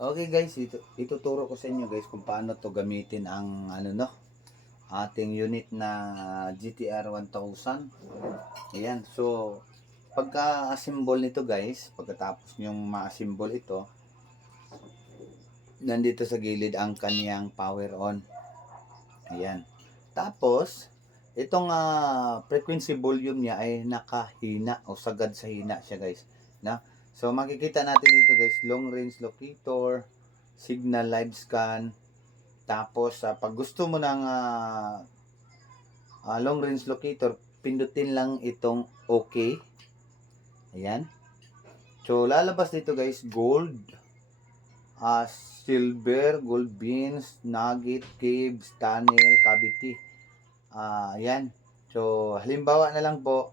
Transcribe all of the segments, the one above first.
Okay guys, ituturo ko sa inyo guys kung paano to gamitin ang ating unit na GTR 1000. Ayan, so pagka-assemble nito guys, pagkatapos nyong ma-assemble ito, nandito sa gilid ang kaniyang power on. Ayan. Tapos, itong frequency volume niya ay nakahina o sagad sa hina siya guys. So makikita natin dito guys, long range locator, signal live scan. Tapos pag gusto mo ng long range locator, pindutin lang itong OK. Ayan. So lalabas dito guys, gold, silver, gold beans, nugget, caves, tunnel, cavity. Ayan. So halimbawa na lang po,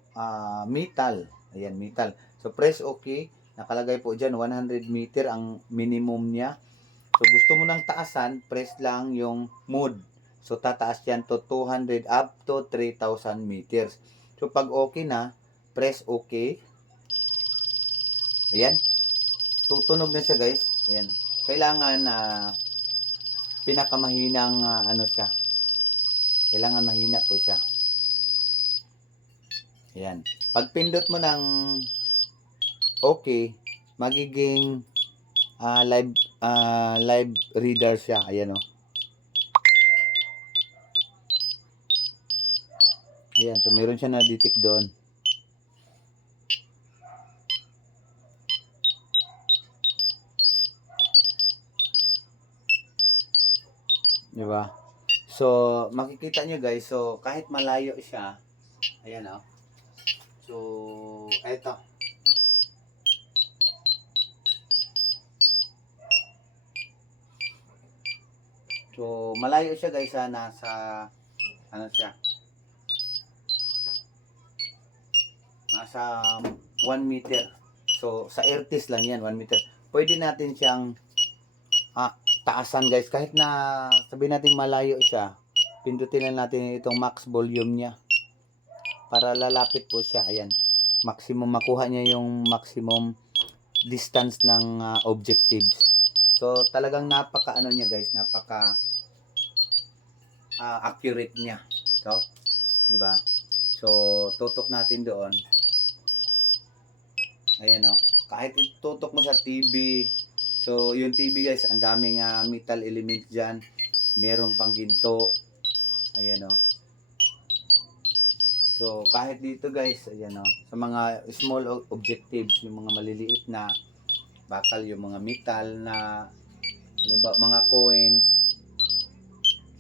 metal. Ayan, metal. So press OK. Nakalagay po dyan 100 meter ang minimum niya. So gusto mo nang taasan, press lang yung mode. So tataas yan to 200 up to 3,000 meters. So pag okay na, press OK. Ayan. Tutunog na siya guys. Ayan. Kailangan pinakamahinang siya. Kailangan mahina po siya. Ayan. Pag pindot mo ng okay, magiging live reader siya. Ayan o. Ayan. So meron siya na-detect doon. Diba? So, makikita nyo guys, so kahit malayo siya, ayan o. So, eto. So, malayo siya guys nasa, siya? Nasa 1 meter. So, sa air test lang yan, 1 meter. Pwede natin siyang taasan guys, kahit na sabihin natin malayo siya, pindutin lang natin itong max volume niya para lalapit po siya. Ayan, maximum, makuha niya yung maximum distance ng objectives. So talagang napaka niya guys, napaka accurate niya. So, diba? So tutok natin doon. Ayan o, kahit itutok mo sa TV. So, yung TV guys, ang daming metal element dyan. Meron pang ginto. Ayan o. So, kahit dito guys, ayan o. Sa mga small objectives, yung mga maliliit na bakal, yung mga metal na, halimbawa, mga coins.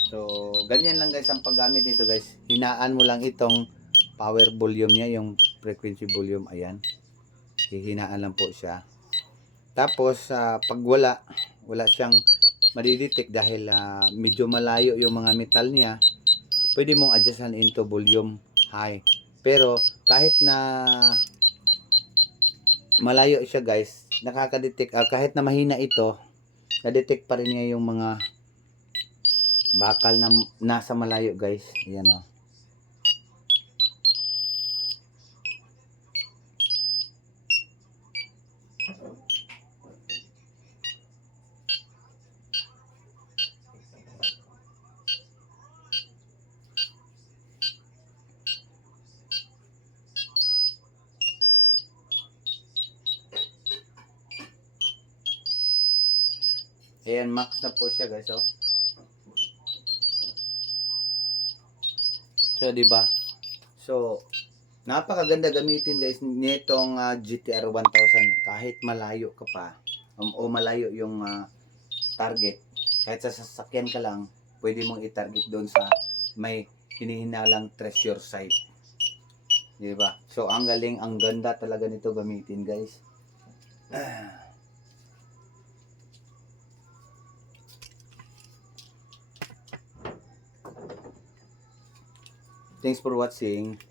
So, ganyan lang guys ang paggamit nito guys. Hinaan mo lang itong power volume niya, yung frequency volume. Ayan. Hihinaan lang po siya. Tapos, pag wala siyang madidetect dahil medyo malayo yung mga metal niya, pwede mong adjustan into volume high. Pero kahit na malayo siya guys, nakaka-detect, kahit na mahina ito, na-detect pa rin niya yung mga bakal na nasa malayo guys. Ayan o. Ayan, max na po siya guys, oh. So, di ba? So, napakaganda gamitin guys nitong GTR 1000 kahit malayo ka pa o malayo yung target. Kahit sa sasakyan ka lang, pwede mong i-target doon sa may hinihinalang treasure site. Di ba? So, ang galing, ang ganda talaga nito gamitin guys. Thanks for watching.